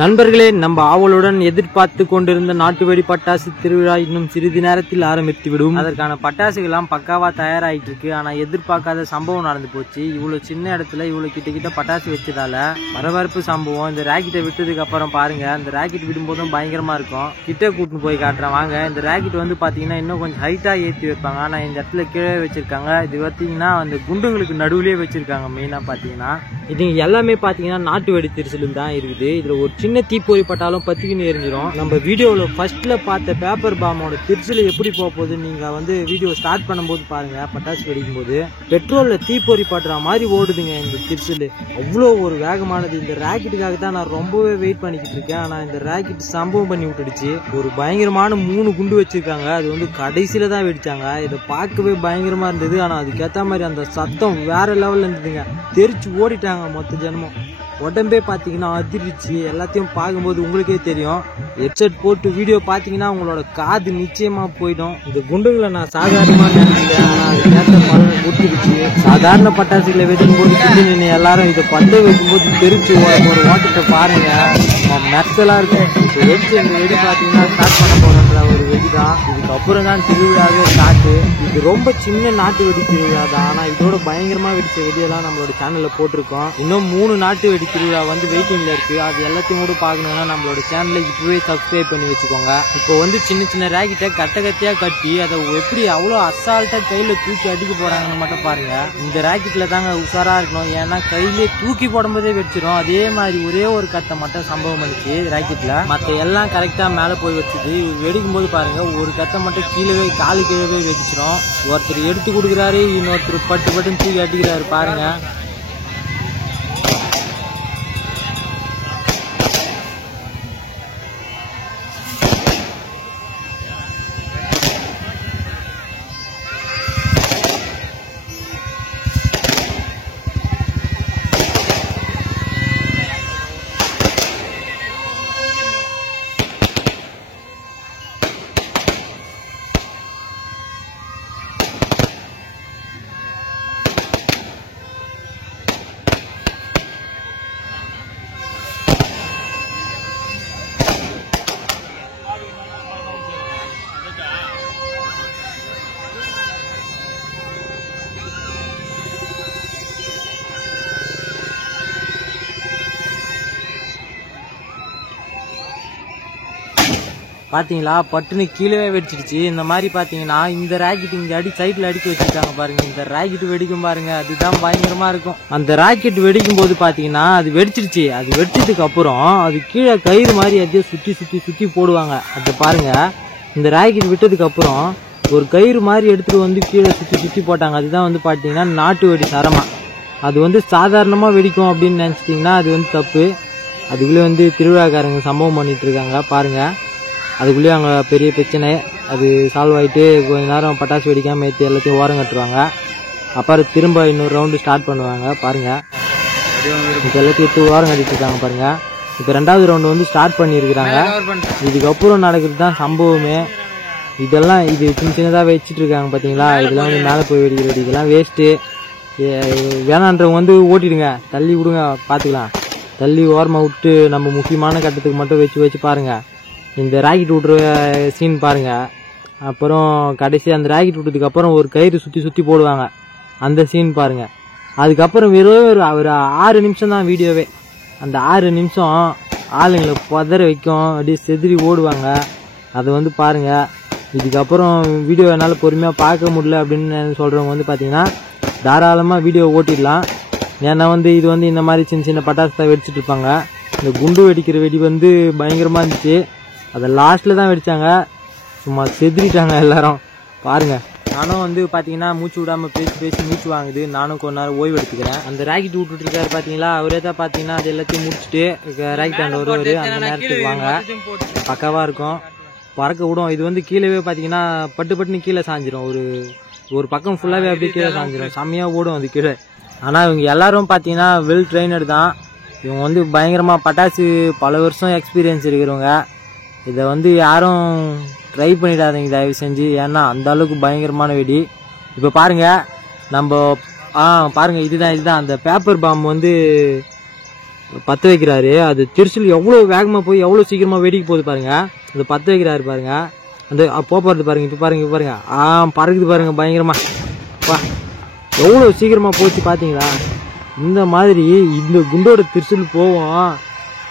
நண்பர்களே, நம்ம ஆவலுடன் எதிர்பார்த்து கொண்டிருந்த நாட்டு வெடி பட்டாசு திருவிழா இன்னும் சிறிது நேரத்தில் ஆரம்பித்துவிடும். அதற்கான பட்டாசுகள்லாம் பக்காவா தயாராகிட்டு இருக்கு. ஆனா எதிர்பார்க்காத சம்பவம் நடந்து போச்சு. இவ்வளவு சின்ன இடத்துல இவ்வளவு கிட்ட பட்டாசு வச்சதால பரபரப்பு சம்பவம். இந்த ராக்கெட்டை விட்டதுக்கு அப்புறம் பாருங்க, இந்த ராக்கெட் விடும்போதும் பயங்கரமா இருக்கும். கிட்ட கூட்டின்னு போய் காட்டுறேன் வாங்க. இந்த ராக்கெட் வந்து பாத்தீங்கன்னா இன்னும் கொஞ்சம் ஹைட்டா ஏற்றி வைப்பாங்க. ஆனா இந்த இடத்துல கீழே வச்சிருக்காங்க. இது பாத்தீங்கன்னா அந்த குண்டுங்களுக்கு நடுவுலயே வச்சிருக்காங்க. மெயினா பாத்தீங்கன்னா இது எல்லாமே பாத்தீங்கன்னா நாட்டு வெடி திருசலும் தான் இருக்குது. இதுல ஒரு சின்ன தீப்பொறி பட்டாலும் பத்திக்கின்னு எரிஞ்சிடும். நம்ம வீடியோவில் ஃபர்ஸ்ட்ல பார்த்த பேப்பர் பாமோட திருச்சில எப்படி போகுது நீங்க வந்து வீடியோ ஸ்டார்ட் பண்ணும்போது பாருங்க. பட்டாசு வெடிக்கும் போது பெட்ரோல்ல தீப்பொறி பட்டுற மாதிரி ஓடுதுங்க இந்த திருச்சில். அவ்வளோ ஒரு வேகமானது. இந்த ராக்கெட்டுக்காக தான் நான் ரொம்பவே வெயிட் பண்ணிக்கிட்டு இருக்கேன். ஆனா இந்த ராக்கெட் சம்பவம் பண்ணி விட்டுடுச்சு. ஒரு பயங்கரமான 3 குண்டு வச்சிருக்காங்க. அது வந்து கடைசியில தான் வெடிச்சாங்க. இதை பார்க்கவே பயங்கரமா இருந்தது. ஆனா அதுக்கேற்ற மாதிரி அந்த சத்தம் வேற லெவல்ல இருந்ததுங்க. தெரிச்சு ஓடிட்டாங்க மொத்த ஜனமும். உடம்பே பாத்தீங்கன்னா அதிர்ச்சி. எல்லாத்தையும் பார்க்கும்போது உங்களுக்கே தெரியும். ஹெட்செட் போட்டு வீடியோ பாத்தீங்கன்னா உங்களோட காது நிச்சயமா போயிடும். இந்த குண்டுகளை நான் சாதாரணமா நினைச்சிட்டேன். ஆனா அது பலனை கொடுத்துருச்சு. சாதாரண பட்டாசுகளை வெடிக்கும் போது கிட்ட எல்லாரும் இதை பத்த வைக்கும் போது தெரிச்சு ஒரு ஓட்டத்தை பாருங்க, மெத்தலா இருக்கும். வெடிச்சு இந்த வெடி பாத்தீங்கன்னா ஸ்டார்ட் பண்ண போறன்ற ஒரு வெடிதான். இதுக்கப்புறம் தான் திருவிழாவே ஸ்டார்ட். இது ரொம்ப சின்ன நாட்டு வெடி திருவிழா தான். ஆனா இதோட பயங்கரமா வெடிச்ச வெடியெல்லாம் நம்மளோட சேனல்ல போட்டிருக்கோம். இன்னும் 3 நாட்டு வெடி திருவிழா வந்து வெயிட்டிங்ல இருக்கு. அது எல்லாத்தையும் கூட பாக்கணும்னா நம்மளோட சேனலை இப்பவே சப்ஸ்கிரைப் பண்ணி வச்சுக்கோங்க. இப்போ வந்து சின்ன சின்ன ராக்கெட்டை கட்டையா கட்டி அதை எப்படி அவ்வளோ அசால்ட்டா கையில தூக்கி அடிக்க போறாங்கன்னு மட்டும் பாருங்க. இந்த ராக்கெட்ல தாங்க உஷாரா இருக்கணும். ஏன்னா கையிலே தூக்கி போடும்போதே வெடிச்சிடும். அதே மாதிரி ஒரே ஒரு கட்டை மட்டும் சம்பவம் பண்ணிச்சு ராக்கெட்ல. மற்ற எல்லாம் கரெக்டா மேல போய் வச்சுது. வெடிக்கும் போது பாருங்க ஒரு கட்டை மட்டும் கீழே காலு கீழே வெடிச்சிடும். ஒருத்தர் எடுத்து கொடுக்குறாரு, இன்னொருத்தர் பட்டுன்னு தூக்கி அடிக்கிறாரு பாருங்க. பாத்தீங்களா, பட்டுன்னு கீழே வெடிச்சிடுச்சு. இந்த மாதிரி பாத்தீங்கன்னா இந்த ராக்கெட் இங்க சைட்ல அடிக்க வச்சிருக்காங்க பாருங்க. இந்த ராக்கெட் வெடிக்கும் பாருங்க, அதுதான் பயங்கரமா இருக்கும். அந்த ராக்கெட் வெடிக்கும் போது பாத்தீங்கன்னா அது வெடிச்சிருச்சு. அது வெடிச்சதுக்கு அப்புறம் அது கீழே கயிறு மாதிரி அதையே சுத்தி போடுவாங்க. அதை பாருங்க. இந்த ராக்கெட் விட்டதுக்கு அப்புறம் ஒரு கயிறு மாதிரி எடுத்துட்டு வந்து கீழே சுத்தி போட்டாங்க. அதுதான் வந்து பாத்தீங்கன்னா நாட்டு வெடி சரமா. அது வந்து சாதாரணமா வெடிக்கும் அப்படின்னு நினைச்சிட்டீங்கன்னா அது வந்து தப்பு. அதுக்குள்ளே வந்து திருவிழாக்காரங்க சம்பவம் பண்ணிட்டு இருக்காங்க பாருங்க. அதுக்குள்ளேயே அங்கே பெரிய பிரச்சனை. அது சால்வ் ஆகிட்டு கொஞ்ச நேரம் பட்டாசு வெடிக்காம ஏற்றி எல்லாத்தையும் ஓரம் கட்டுருவாங்க. அப்புறம் திரும்ப இன்னொரு ரவுண்டு ஸ்டார்ட் பண்ணுவாங்க பாருங்க. இப்போ எல்லாத்தையும் எடுத்து ஓரம் கட்டிட்டு இருக்காங்க பாருங்க. இப்போ 2வது ரவுண்டு வந்து ஸ்டார்ட் பண்ணியிருக்கிறாங்க. இதுக்கப்புறம் நடக்கிறது தான் சம்பவமே. இதெல்லாம் இது சின்னதாக வச்சுட்டு இருக்காங்க பார்த்தீங்களா. இதெல்லாம் வந்து மேலே போய் வெடிக்கிறது. இதெல்லாம் வேஸ்ட்டு. வேணான்றவங்க வந்து ஓட்டிடுங்க, தள்ளி விடுங்க, பார்த்துக்கலாம். தள்ளி ஓரமாக விட்டு நம்ம முக்கியமான கட்டத்துக்கு மட்டும் வச்சு பாருங்க. இந்த ராக்கெட் விட்ற சீன் பாருங்க. அப்புறம் கடைசி அந்த ராக்கெட் விட்டதுக்கு அப்புறம் ஒரு கயிறு சுத்தி போடுவாங்க. அந்த சீன் பாருங்க. அதுக்கப்புறம் வெறும் ஒரு 6 நிமிஷம் தான் வீடியோவே. அந்த 6 நிமிஷம் ஆளுங்களை பதற வைக்கும். அப்படியே செதிரி ஓடுவாங்க. அதை வந்து பாருங்க. இதுக்கப்புறம் வீடியோ என்னால் பொறுமையாக பார்க்க முடியல அப்படின்னு சொல்றவங்க வந்து பார்த்தீங்கன்னா தாராளமாக வீடியோ ஓட்டிடலாம். ஏன்னா வந்து இது வந்து இந்த மாதிரி சின்ன பட்டாசு தான் வெடிச்சிட்டு இருப்பாங்க. இந்த குண்டு வெடிக்கிற வெடி வந்து பயங்கரமா இருந்துச்சு. அதை லாஸ்ட்ல தான் வெடிச்சாங்க. சும்மா செதுறிட்டாங்க எல்லாரும் பாருங்க. நானும் வந்து பாத்தீங்கன்னா மூச்சு விடாம பேசி மூச்சு வாங்குது. நானும் கொஞ்ச நேரம் ஓய்வு எடுத்துக்கிறேன். அந்த ராக்கெட் விட்டுட்டு இருக்காரு பாத்தீங்களா, அவரே தான் பாத்தீங்கன்னா அது எல்லாத்தையும் முடிச்சுட்டு ராக்கெட் ஆண்டு வருவாரு. அந்த நேரத்துக்கு வாங்க, பக்காவா இருக்கும், பறக்க விடும். இது வந்து கீழே பாத்தீங்கன்னா பட்டுன்னு கீழே சாஞ்சிரும். ஒரு பக்கம் ஃபுல்லாவே அப்படியே கீழே சாஞ்சிரும். செம்மையா ஓடும் அது கீழே. ஆனா இவங்க எல்லாரும் பாத்தீங்கன்னா வெல் ட்ரெயினட் தான். இவங்க வந்து பயங்கரமா பட்டாசு பல வருஷம் எக்ஸ்பீரியன்ஸ் இருக்கிறவங்க. இதை வந்து யாரும் ட்ரை பண்ணிடாதீங்க தயவு செஞ்சு. ஏன்னா அந்த அளவுக்கு பயங்கரமான வெடி. இப்போ பாருங்க நம்ம பாருங்க, இதுதான் அந்த பேப்பர் பாம் வந்து பற்ற வைக்கிறாரு. அது திருசூல் எவ்வளோ வேகமாக போய் எவ்வளோ சீக்கிரமாக வெடிக்க போகுது பாருங்க. அது பற்ற வைக்கிறாரு பாருங்க. அந்த போகிறது பாருங்க. இப்போ பாருங்க, இப்போ பாருங்க. பறக்குது பாருங்க பயங்கரமா. எவ்வளோ சீக்கிரமாக போச்சு பார்த்தீங்களா? இந்த மாதிரி இந்த குண்டோட திருசூல் போவோம்.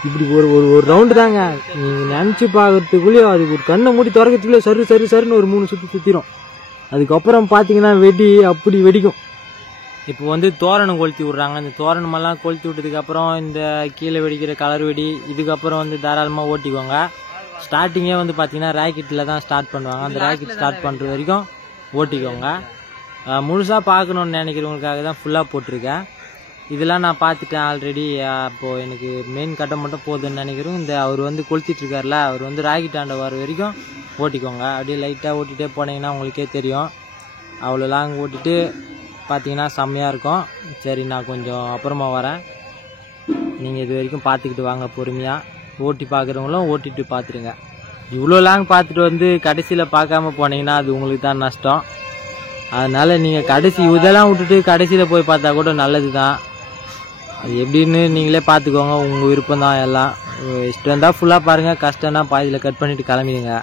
இப்படி ஒரு ஒரு ஒரு ரவுண்டு தாங்க. நீங்கள் நினச்சி பார்க்கறதுக்குள்ளேயோ அது ஒரு கண்ணை மூடி திறக்கிறதுக்குள்ளேயோ சரு சரு சருன்னு ஒரு 3 சுற்றி சுற்றிடும். அதுக்கப்புறம் பார்த்தீங்கன்னா வெடி அப்படி வெடிக்கும். இப்போ வந்து தோரணம் கொளுத்தி விட்றாங்க. இந்த தோரணமெல்லாம் கொளுத்தி விட்டதுக்கப்புறம் இந்த கீழே வெடிக்கிற கலர் வெடி இதுக்கப்புறம் வந்து தாராளமாக ஓட்டிக்குவாங்க. ஸ்டார்டிங்கே வந்து பார்த்தீங்கன்னா ராக்கெட்டில் தான் ஸ்டார்ட் பண்ணுவாங்க. அந்த ராக்கெட் ஸ்டார்ட் பண்ணுற வரைக்கும் ஓட்டிக்குவாங்க. முழுசாக பார்க்கணுன்னு நினைக்கிறவங்களுக்காக தான் ஃபுல்லாக போட்டிருக்கேன். இதெல்லாம் நான் பார்த்துட்டேன் ஆல்ரெடி. அப்போது எனக்கு மெயின் கட்டம் மட்டும் போதுன்னு நினைக்கிறோம். இந்த அவர் வந்து கொளுத்திட்டுருக்கார்ல, அவர் வந்து ராக்கெட் ஆண்ட வர வரைக்கும் ஓட்டிக்கோங்க. அப்படியே லைட்டாக ஓட்டிகிட்டே போனீங்கன்னா உங்களுக்கே தெரியும். அவ்வளோ லாங் ஓட்டிட்டு பார்த்தீங்கன்னா செம்மையாக இருக்கும். சரி, நான் கொஞ்சம் அப்புறமா வரேன். நீங்கள் இது வரைக்கும் பார்த்துக்கிட்டு வாங்க பொறுமையாக. ஓட்டி பார்க்குறவங்களும் ஓட்டிட்டு பார்த்துருங்க. இவ்வளோ லாங் பார்த்துட்டு வந்து கடைசியில் பார்க்காம போனீங்கன்னா அது உங்களுக்கு தான் நஷ்டம். அதனால் நீங்கள் கடைசி இதெல்லாம் விட்டுட்டு கடைசியில் போய் பார்த்தா கூட நல்லது தான். அது எப்படின்னு நீங்களே பார்த்துக்கோங்க. உங்கள் விருப்பம் தான் எல்லாம். இஷ்டம் இருந்தால் ஃபுல்லாக பாருங்கள், கஷ்டம்னா பாதியில் கட் பண்ணிவிட்டு கிளம்பிடுங்க.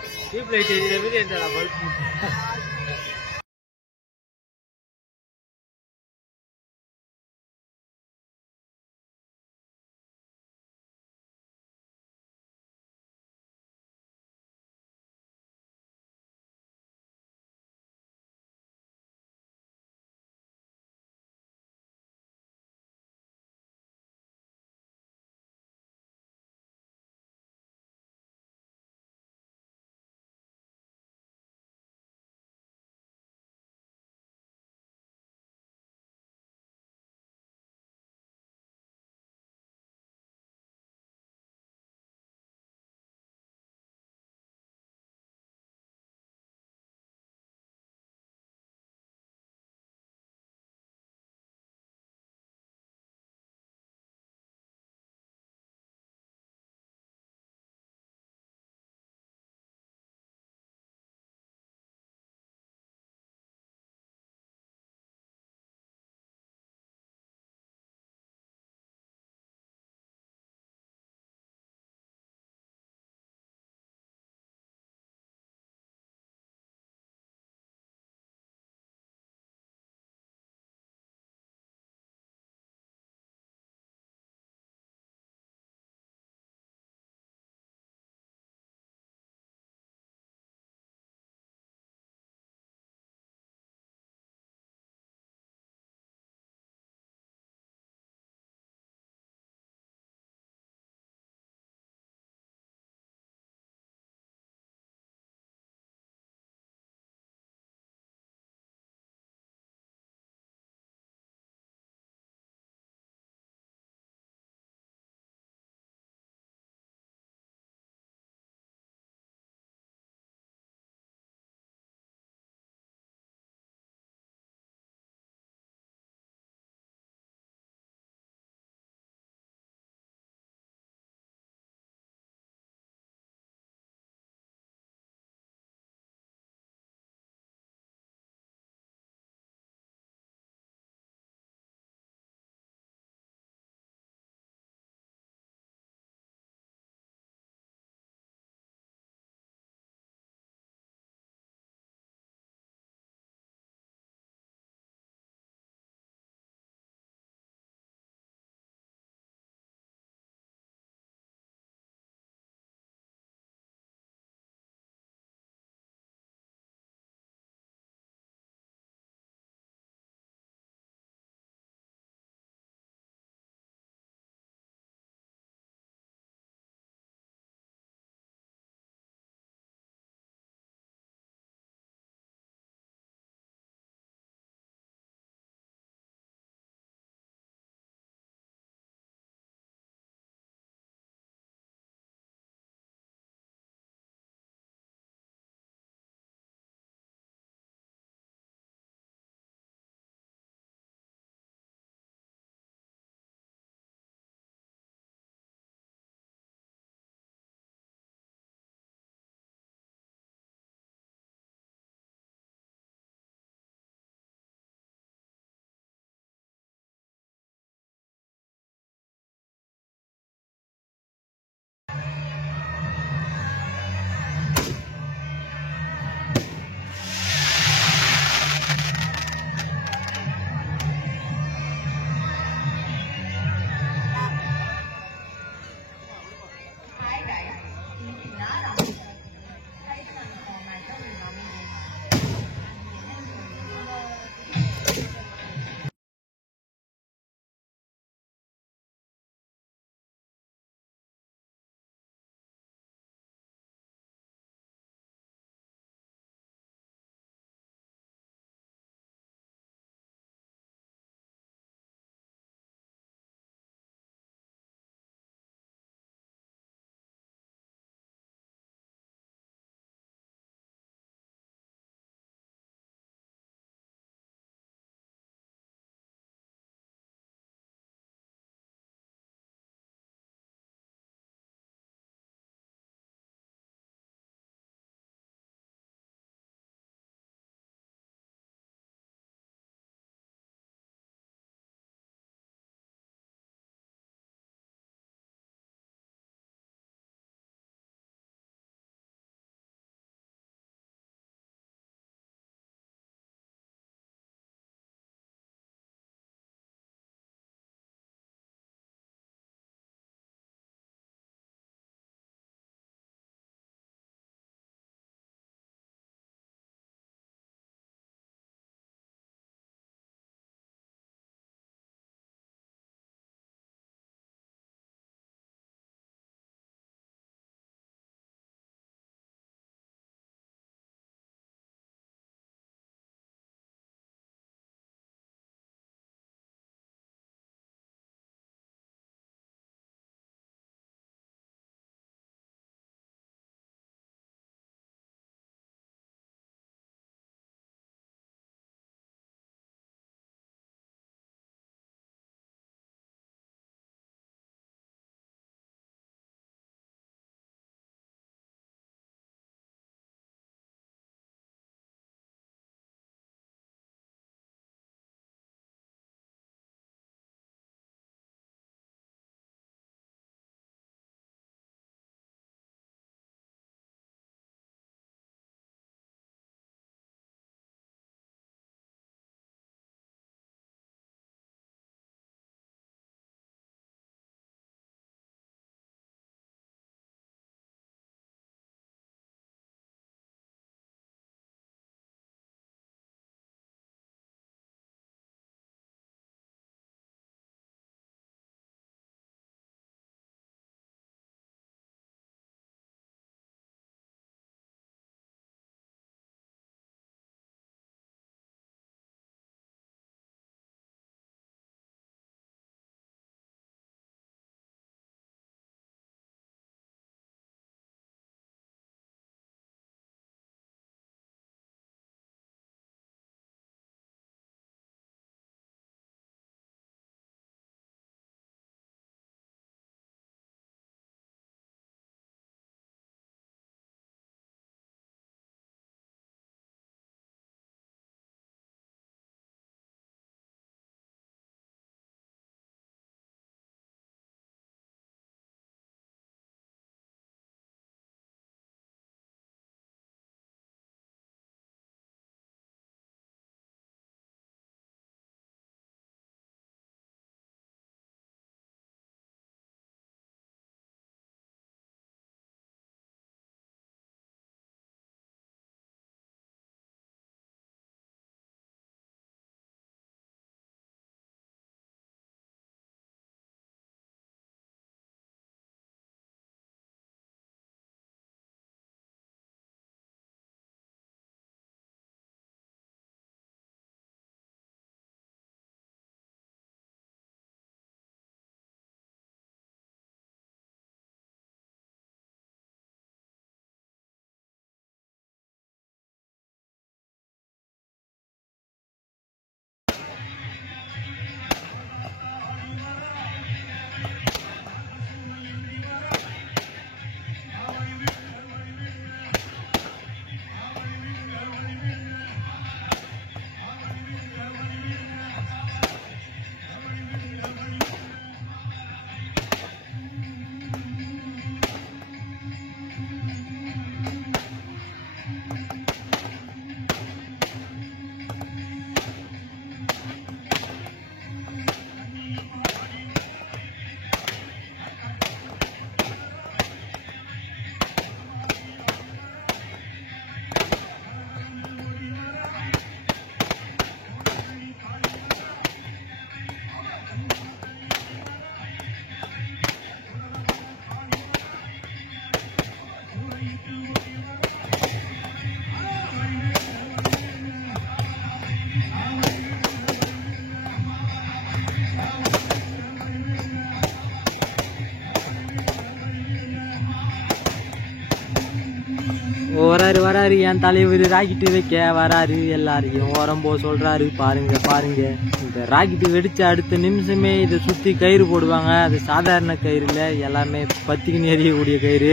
வராரு என் தலைவர் ராக்கெட்டு வைக்க வராரு, எல்லாரையும் ஓரம் போ சொல்றாரு. பாருங்க இந்த ராக்கெட்டு வெடிச்ச அடுத்த நிமிஷமே இதை சுத்தி கயிறு போடுவாங்க. அது சாதாரண கயிறு இல்லை, எல்லாமே பத்திக்கு எரியக்கூடிய கயிறு.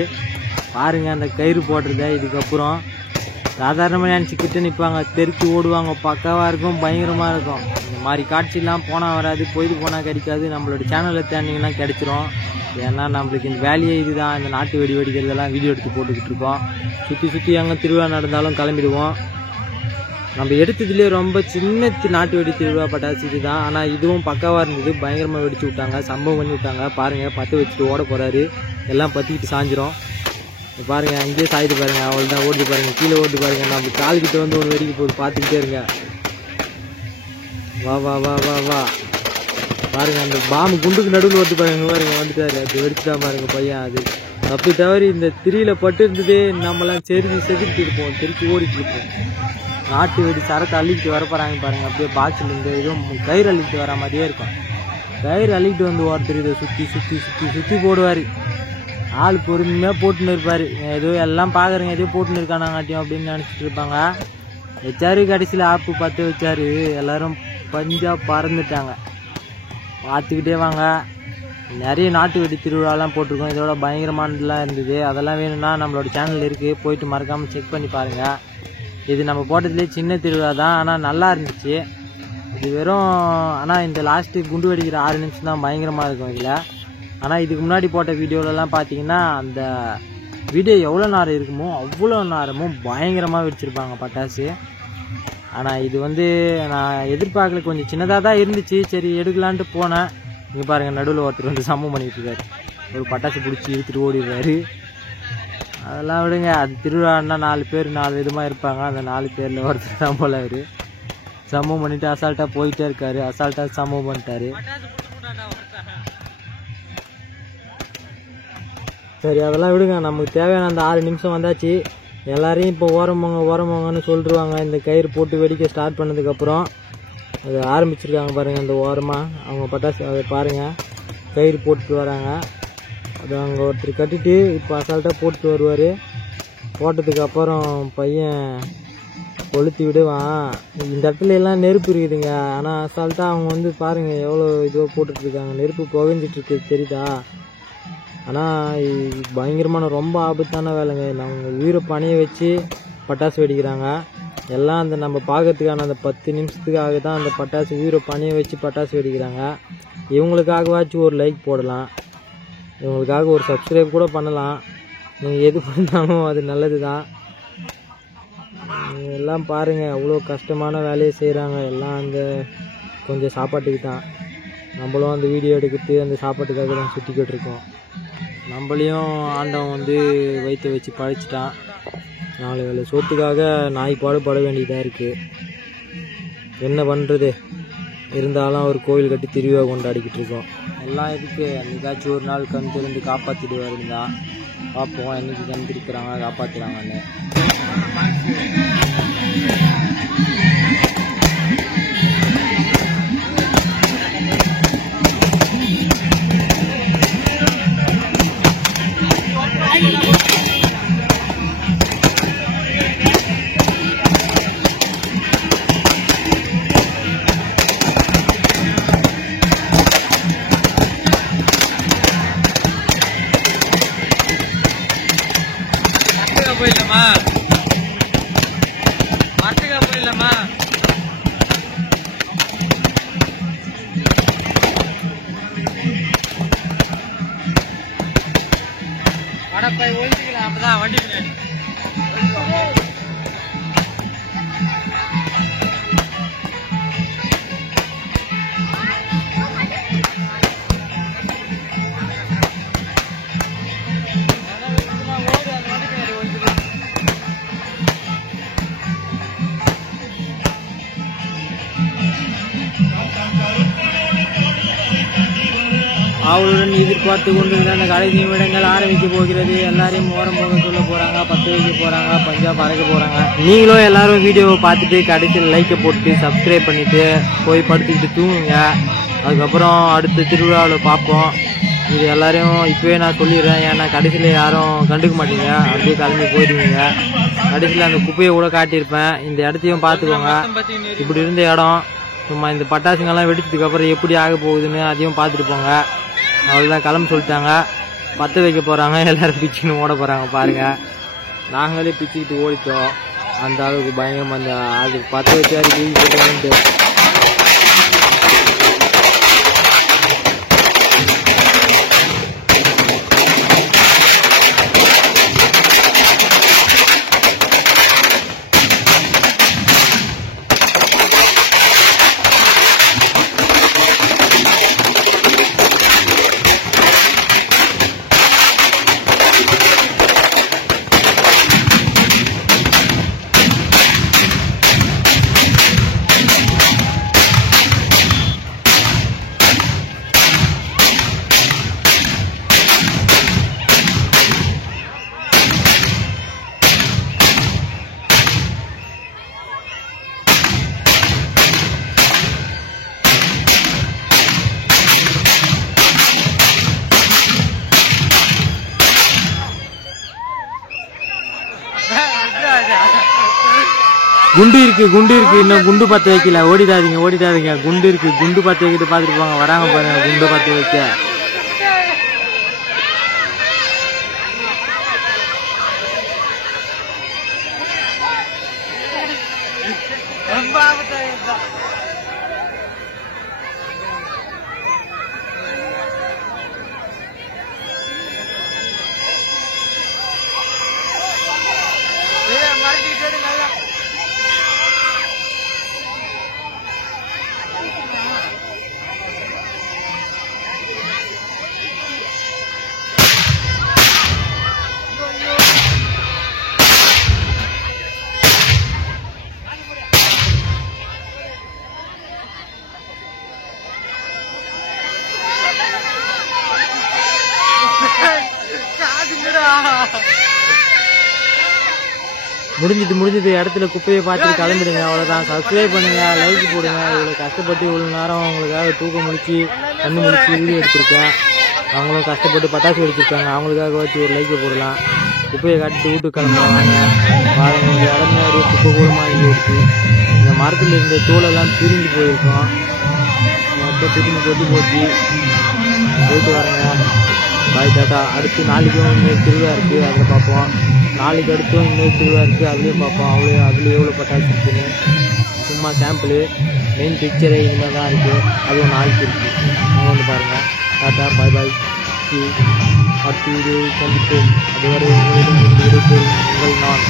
பாருங்க அந்த கயிறு போடுறத. இதுக்கப்புறம் சாதாரணமாக நினச்சிக்கிட்டு நிற்பாங்க, தெருக்கு ஓடுவாங்க. பக்காவா இருக்கும், பயங்கரமா இருக்கும். இந்த மாதிரி காட்சியெல்லாம் போனால் வராது, போயிட்டு போனால் கிடைக்காது. நம்மளோட சேனலில் தேடிங்கன்னா கிடைச்சிரும். ஏன்னா நம்மளுக்கு இந்த வேலையே இதுதான். இந்த நாட்டு வெடி வெடிக்கிறதெல்லாம் வீடியோ எடுத்து போட்டுக்கிட்டு இருக்கோம். சுற்றி எங்கே திருவிழா நடந்தாலும் கிளம்பிடுவோம். நம்ம எடுத்ததுலேயே ரொம்ப சின்ன நாட்டு வெடி திருவிழா பட்டாசு இதுதான். ஆனால் இதுவும் பக்காவாக இருந்தது, பயங்கரமாக வெடிச்சு விட்டாங்க, சம்பவம் பண்ணி விட்டாங்க. பாருங்கள் பற்ற வச்சுட்டு ஓட போகிறாரு, எல்லாம் பற்றிக்கிட்டு சாஞ்சிரும். பாருங்கள் அங்கேயே சாய்து பாருங்கள், அவள் தான் ஓடுது பாருங்கள், கீழே ஓடுது பாருங்கள். நம்ம கால்கிட்ட வந்து ஒன்று வெடிக்க போகுது, பார்த்துக்கிட்டே இருங்க. வா பாருங்க அந்த பாம்பு குண்டுக்கு நடுவில் ஓட்டு பாருங்க. வந்துட்டாரு, அது வெடிச்சுதான் பாருங்க பையன். அது தப்பி தவறி இந்த திரியில பட்டு இருந்ததே நம்மளாம் செதுக்கிட்டு இருப்போம், தெருக்கு ஓடிட்டு இருப்போம். நாட்டு வெடி சரத்தை அள்ளிக்கிட்டு வர போறாங்க பாருங்க. அப்படியே பாக்ஸில் இருந்து இதுவும் கயிறு அள்ளிக்கிட்டு வர மாதிரியே இருக்கும். கயிறு அள்ளிக்கிட்டு வந்து ஒருத்தர் இதை சுற்றி போடுவார். ஆள் பொறுமையாக போட்டுன்னு இருப்பார். ஏதோ எல்லாம் பார்க்குறேங்க, ஏதோ போட்டுன்னு இருக்கானாங்காட்டியும் அப்படின்னு நினச்சிட்டு இருப்பாங்க. வச்சாரு, கடைசியில் ஆப்பு பார்த்து வச்சாரு. எல்லாரும் பஞ்சா பறந்துட்டாங்க. பார்த்துக்கிட்டே வாங்க. நிறைய நாட்டு வெடி திருவிழாலாம் போட்டிருக்கோம், இதோட பயங்கரமானதுலாம் இருந்தது. அதெல்லாம் வேணும்னா நம்மளோட சேனல் இருக்குது, போயிட்டு மறக்காமல் செக் பண்ணி பாருங்கள். இது நம்ம போட்டதுலேயே சின்ன திருவிழா தான், ஆனால் நல்லா இருந்துச்சு இது. வெறும் ஆனால் இந்த லாஸ்ட்டு குண்டு வெடிக்கிற 6 நிமிஷம் தான் பயங்கரமாக இருக்கும் இதில். ஆனால் இதுக்கு முன்னாடி போட்ட வீடியோலலாம் பார்த்தீங்கன்னா அந்த வீடியோ எவ்வளோ நேரம் இருக்குமோ அவ்வளோ நேரமும் பயங்கரமாக வெடிச்சிருப்பாங்க பட்டாசு. ஆனால் இது வந்து நான் எதிர்பார்க்கல, கொஞ்சம் சின்னதாக தான் இருந்துச்சு. சரி எடுக்கலான்ட்டு போனேன். இங்கே பாருங்கள் நடுவில் ஒருத்தர் வந்து சம்பவம் பண்ணிட்டு இருக்காரு. ஒரு பட்டாசு பிடிச்சி இழுத்துட்டு ஓடிடுறாரு. அதெல்லாம் விடுங்க, அது திருவிழான்னா 4 பேர் 4 விதமாக இருப்பாங்க. அந்த 4 பேரில் ஒருத்தர் தான் போல அவர் சம்பவம் பண்ணிட்டு அசால்ட்டாக போயிட்டே இருக்காரு. அசால்ட்டாக சம்பவம் பண்ணிட்டாரு. சரி அதெல்லாம் விடுங்க, நமக்கு தேவையான அந்த 6 நிமிஷம் வந்தாச்சு. எல்லாரையும் இப்போ ஓரமாங்கன்னு சொல்லிடுவாங்க. இந்த கயிறு போட்டு வெடிக்க ஸ்டார்ட் பண்ணதுக்கப்புறம் அது ஆரம்பிச்சிருக்காங்க பாருங்கள். அந்த ஓரமாக அவங்க பட்டாசு அதை பாருங்கள், கயிறு போட்டுட்டு வராங்க. அது அங்கே ஒருத்தர் கட்டிட்டு இப்போ அசால்ட்டாக போட்டுட்டு வருவார். போட்டதுக்கப்புறம் பையன் கொளுத்தி விடுவான். இந்த இடத்துல எல்லாம் நெருப்பு இருக்குதுங்க, ஆனால் அசால்ட்டாக அவங்க வந்து பாருங்கள் எவ்வளோ இதுவாக போட்டுட்ருக்காங்க. நெருப்பு புகைஞ்சிட்ருக்கு தெரியுதா? ஆனால் பயங்கரமான ரொம்ப ஆபத்தான வேலைங்க. அவங்க உயிரை பணிய வச்சு பட்டாசு வெடிக்கிறாங்க. எல்லாம் அந்த நம்ம பார்க்கறதுக்கான அந்த 10 நிமிஷத்துக்காக தான் அந்த பட்டாசு உயிரை பணிய வச்சு பட்டாசு வெடிக்கிறாங்க. இவங்களுக்காகவாச்சும் ஒரு லைக் போடலாம், இவங்களுக்காக ஒரு சப்ஸ்கிரைப் கூட பண்ணலாம். நீங்கள் எது பண்ணாலும் அது நல்லது தான். எல்லாம் பாருங்கள் அவ்வளோ கஷ்டமான வேலையை செய்கிறாங்க. எல்லாம் அந்த கொஞ்சம் சாப்பாட்டுக்கு தான். நம்மளும் அந்த வீடியோ எடுக்கிறது அந்த சாப்பாட்டுக்காக தான் சுற்றிக்கிட்டு இருக்கோம். நம்மளையும் ஆண்டவன் வந்து வயிற்ற வச்சு பழிச்சிட்டான். 4 வேளை சோத்துக்காக நாய் பாடுபட வேண்டியதாக இருக்குது. என்ன பண்ணுறது? இருந்தாலும் ஒரு கோவில் கட்டி திருவிழா கொண்டாடிக்கிட்டு இருக்கோம். எல்லாம் இதுக்கு என்னைக்காச்சும் ஒரு நாள் கண் திறந்து காப்பாற்றிட்டு வருந்தா பார்ப்போம். என்னைக்கு கண் திறக்கிறாங்க காப்பாற்றுறாங்கன்னு. போயிடலாமா? மரத்துக்கா போயிடலாமா? வடப்பை ஒழிச்சுக்கலாம், அப்பதான் வண்டி பின்னாடி. அவளுடன் எதிர்பார்த்து கொண்டிருந்த அந்த கலை நிமிடங்கள் ஆரம்பிக்க போகிறது. எல்லாரையும் ஓரம் போக சொல்ல போறாங்க, 10 வைக்க போறாங்க, பஞ்சாப் அரைக்க போறாங்க. நீங்களும் எல்லாரும் வீடியோவை பார்த்துட்டு கடைசியில் லைக்கை போட்டு சப்ஸ்கிரைப் பண்ணிட்டு போய் படுத்துக்கிட்டு தூங்குங்க. அதுக்கப்புறம் அடுத்த திருவிழாவில் பார்ப்போம். இது எல்லாரையும் இப்போவே நான் சொல்லிடுறேன். ஏன்னா கடைசியில் யாரும் கண்டுக்க மாட்டீங்க, அப்படியே கிளம்பி போயிடுவீங்க. கடைசியில் அந்த குப்பையை கூட காட்டியிருப்பேன். இந்த இடத்தையும் பார்த்துக்கோங்க. இப்படி இருந்த இடம் சும்மா இந்த பட்டாசுங்கெல்லாம் வெடிச்சதுக்கு அப்புறம் எப்படி ஆக போகுதுன்னு அதையும் பார்த்துட்டு போங்க. அவ்வளோதான், கிளம்ப சொல்லிட்டாங்க. பற்ற வைக்க போகிறாங்க. எல்லாரும் பிச்சுன்னு ஓட போகிறாங்க பாருங்க. நாங்களே பிச்சுக்கிட்டு ஓடிட்டோம். அந்த அளவுக்கு பயங்கரமாக அந்த அது பற்ற வச்சாரு தூக்கி போட்டு. குண்டு இருக்கு இன்னும் குண்டு பத்த வைக்கல. ஓடிடாதீங்க. குண்டு இருக்கு, குண்டு பத்த வைக்கிட்டு பாத்துட்டு போங்க. வராங்க பாருங்க குண்டு பத்த வைக்க. முடிஞ்சது. இடத்துல குப்பையை பார்த்துட்டு கிளம்பிடுங்க. அவ்வளோதான். சப்ஸ்கிரைப் பண்ணுங்க, லைக் போடுங்க. இவ்வளோ கஷ்டப்பட்டு இவ்வளோ நேரம் அவங்களுக்காக தூக்கம் முடிச்சு கண்ணு முடிச்சு வீடியோ எடுத்திருக்கேன். அவங்களும் கஷ்டப்பட்டு பட்டாசு வெடிச்சிருக்காங்க. அவங்களுக்காக வச்சு ஒரு லைக்கை போடலாம். குப்பையை காட்டிட்டு வீட்டுக்கு கிளம்புறாங்க. பாருங்க, இந்த இடமே அப்படியே குப்பை கூடமாக இருந்துச்சு. இந்த மரத்தில் இருந்த தோலெல்லாம் பிரிஞ்சு போயிருக்கோம். மொத்தம் பிரிஞ்சு கொட்டி போச்சு. போயிட்டு வரேங்க. பாய் டாட்டா. அடுத்து நாளைக்கும் இன்னொரு திருவிழா இருக்குது, அதில் பார்ப்போம். நாளைக்கு அடுத்தும் இன்னொரு திருவிழா இருக்குது, அதுலேயும் பார்ப்போம். அதில் எவ்வளோ பட்டாசு இருக்குன்னு சும்மா சாம்பிள். மெயின் பிக்சரே இனிமேல் தான் இருக்குது, அதுவும் நாளைக்கு இருக்குது. அவங்க வந்து பாருங்கள். டாட்டா பாய் பாய். அடுத்த வீடியோ சந்திப்போம். அதுவரை உங்களிடம் உங்கள் நான்